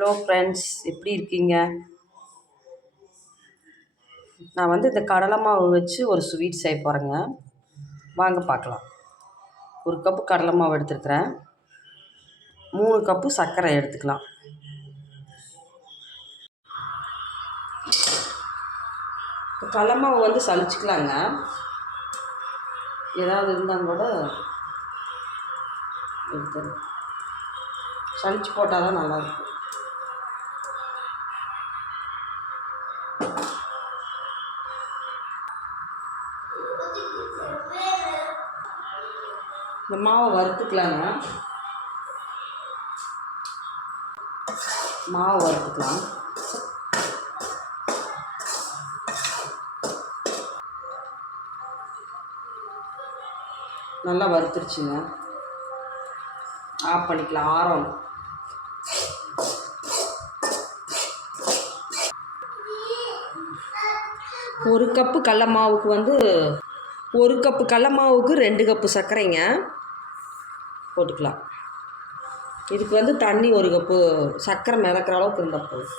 Hello friends எப்படி இருக்கீங்க? நான் வந்து இந்த கடலை மாவு வச்சு ஒரு ஸ்வீட் செய்ய போகிறேங்க வாங்க பார்க்கலாம். ஒரு கப்பு கடலை மாவு எடுத்துருக்குறேன். மூணு கப்பு சர்க்கரை எடுத்துக்கலாம். கடலை மாவு வந்து சளிச்சிக்கலாங்க. ஏதாவது இருந்தால் கூட எடுத்து சளிச்சு போட்டால் தான் நல்லாயிருக்கும் இந்த மாவை வறுத்துக்கலாங்க. மாவை வறுத்துக்கலாம். நல்லா வறுத்துருச்சுங்க. ஆஃப் பண்ணிக்கலாம் ஆரம் ஒரு கப்பு கடல மாவுக்கு வந்து ஒரு கப்பு கடல மாவுக்கு ரெண்டு கப்பு சர்க்கரைங்க. போட்டுக்கலாம். இதுக்கு வந்து தண்ணி ஒரு கப்பு சர்க்கரை மிதக்கிற அளவுக்கு இருந்தால் போதும்.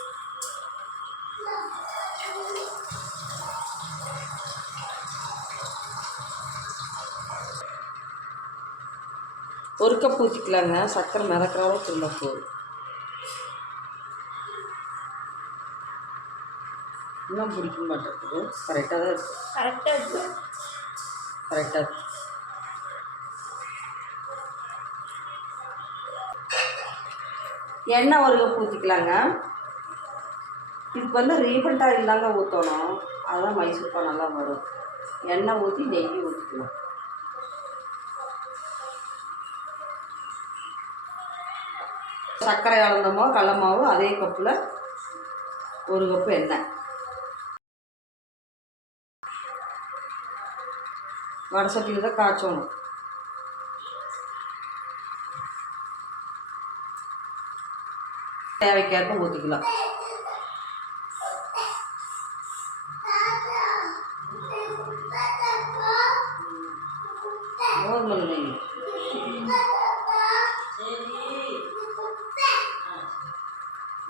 ஒரு கப் ஊற்றிக்கலாங்க சர்க்கரை மிதக்கிற அளவுக்கு இருந்தால் போதும். இன்னும் பிடிக்க மாட்டேங்குது. கரெக்டாக தான் இருக்குது கரெக்டாக இருக்கு. கரெக்டாக இருக்கு. எண்ணெய் ஒரு கப் ஊற்றிக்கலாங்க இதுக்கு வந்து ரீஃபண்ட் ஆயில் தாங்க ஊற்றணும் அதுதான் மைசூர் நல்லா வரும். எண்ணெய் ஊற்றி நெய் ஊற்றிக்கலாம் சர்க்கரை கலந்தமோ கடல அதே கப்பில் ஒரு கப்பு எண்ணெய். வடை சட்டியில் தான் காய்ச்சணும். தேவைக்கேற்ப ஊற்றிக்கலாம்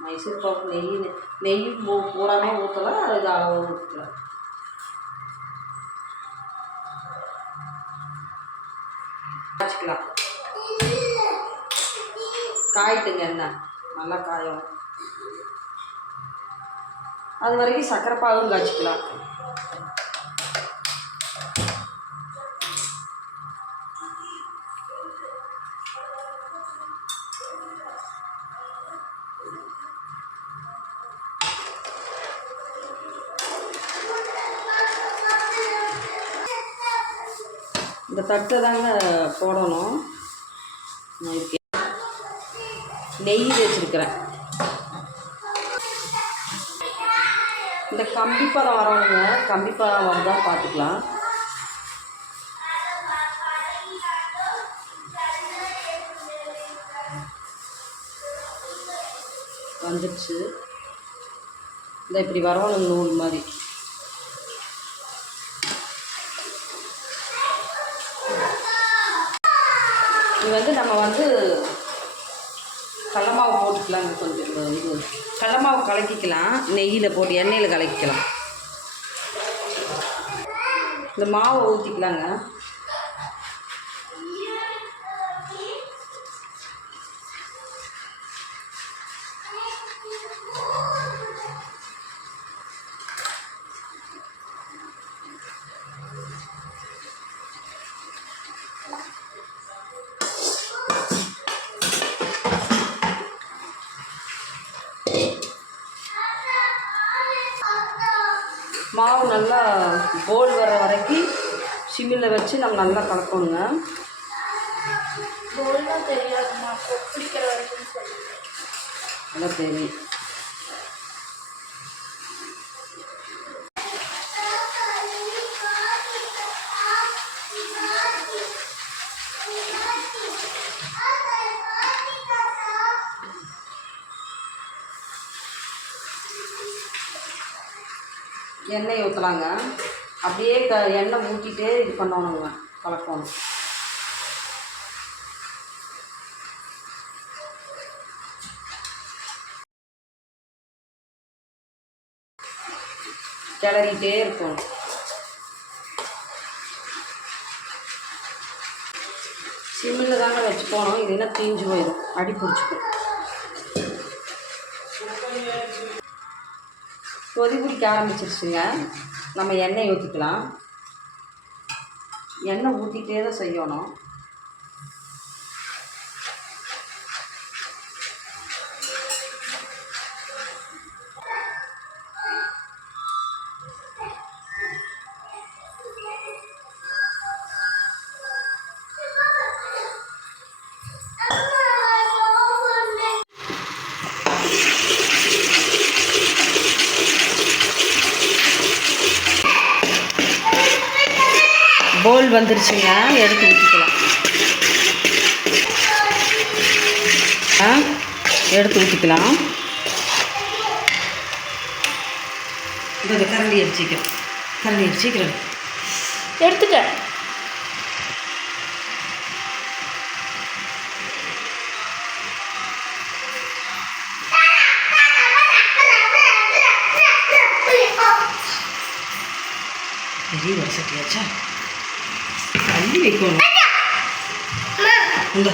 மைசூர் பாக்கு நெய் நெய் பூராமல் ஊற்றலாம் அது அளவு ஊற்றலாம் காய்ச்சிக்கலாம். காயிட்டுங்க என்ன? நல்லா காயும். அது வரைக்கும் சர்க்கரை பாகும் காய்ச்சிக்கலாம். இந்த தட்டை தாங்க போடணும் நெய் வச்சுருக்கிறேன். இந்த கம்பி பழம் வரவங்க கம்பி பழம் வருதா பார்த்துக்கலாம். வந்துடுச்சு இந்த இப்படி வரவணும் நூல் மாதிரி. இது வந்து நம்ம வந்து கடலமாவு போட்டுக்கலாங்க கொஞ்சம். இது. கடலமாவு கலக்கிக்கலாம். நெய்யில் போட்டு எண்ணெயில் கலக்கிக்கலாம். இந்த மாவை ஊற்றிக்கலாங்க மாவு நல்லா போல் வர வரைக்கும் சிம்மில் வச்சு நம்ம நல்லா கலக்கணுங்க. நல்லா தெரியும். எண்ணெய் ஊற்றலாங்க அப்படியே க எண்ணெய் ஊற்றிட்டே இது பண்ணணுங்க கலக்கணும். கிளறிட்டே இருக்கணும். சிம்மில் தாங்க வச்சு போனோம் இது என்ன தீஞ்சு போயிடும். அடி பிடிச்சிக்கும். கொதி பிடிக்க ஆரம்பிச்சிருச்சுங்க. நம்ம எண்ணெய் ஊற்றிக்கலாம் எண்ணெய் ஊற்றிட்டே தான் செய்யணும். போல் வந்துருச்சுங்க. எடுத்து ஊற்றிக்கலாம் ஆ எடுத்து ஊற்றிக்கலாம் இந்த கரண்டி அடிச்சிக்கிறேன் கரண்டி அடிச்சிக்கிறேன் எடுத்துட்டேன். பெரிய ஒரு నీకు ఉందా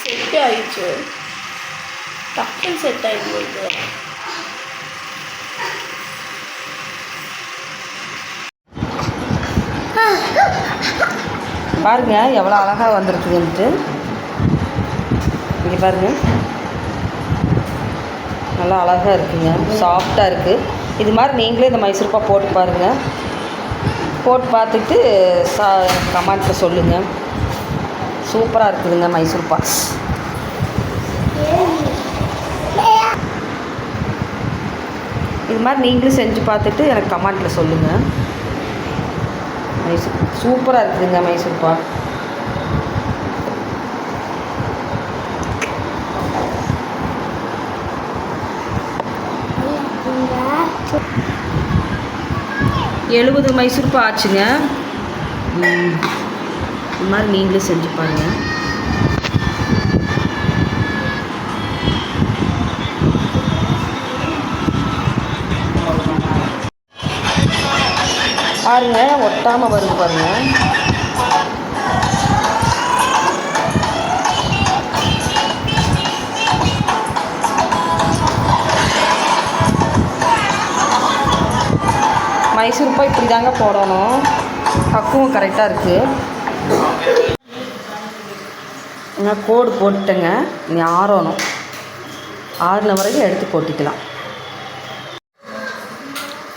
సెట్ ఆయిచ్చు తక్కువ సెట్ అయిపోతుంది பாருங்கள் பாருங்க எவ்வளோ அழகாக வந்திருக்குதுன்ட்டு. இங்கே பாருங்க. நல்லா அழகாக இருக்குங்க. சாஃப்டாக இருக்குது இது மாதிரி நீங்களே இந்த மைசூர்பா போட்டு பாருங்கள் போட்டு பார்த்துட்டு சா கமெண்ட்டில் சொல்லுங்கள் சூப்பராக இருக்குதுங்க மைசூர்பா இது மாதிரி நீங்களும் செஞ்சு பார்த்துட்டு எனக்கு கமெண்ட்டில் சொல்லுங்கள் மைசூர் சூப்பராக இருக்குதுங்க மைசூர்பா எழுபது மைசூர்பா ஆச்சுங்க. இது மாதிரி நீங்களும் செஞ்சு பாருங்கள் பாருங்க ஒட்டாமல் வருது பாருங்க. மைசூர்பா இப்படி தாங்க போடணும். பக்குவம் கரெக்டாக இருக்குது நான் கோடு போட்டுட்டேங்க. நீ ஆறணும். ஆறின வரைக்கும் எடுத்து போட்டிக்கலாம்.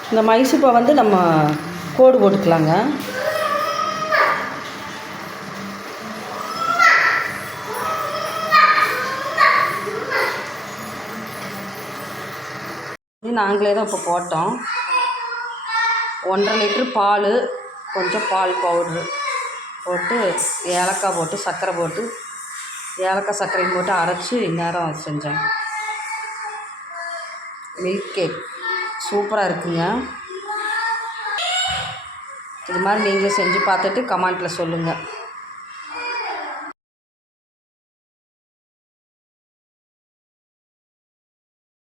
இந்த மைசூர்பா வந்து நம்ம கோடு போட்டுக்கலாங்க. இது நாங்களே தான் இப்போ போட்டோம். ஒன்றரை லிட்ரு பால் கொஞ்சம் பால் பவுட்ரு போட்டு ஏலக்காய் போட்டு சர்க்கரை போட்டு ஏலக்காய் சர்க்கரையும் போட்டு அரைச்சி இந்நேரம் செஞ்சேன். மில்க் கேக் சூப்பராக இருக்குங்க. இது மாதிரி நீங்களும் செஞ்சு பார்த்துட்டு கமெண்ட்டில் சொல்லுங்கள்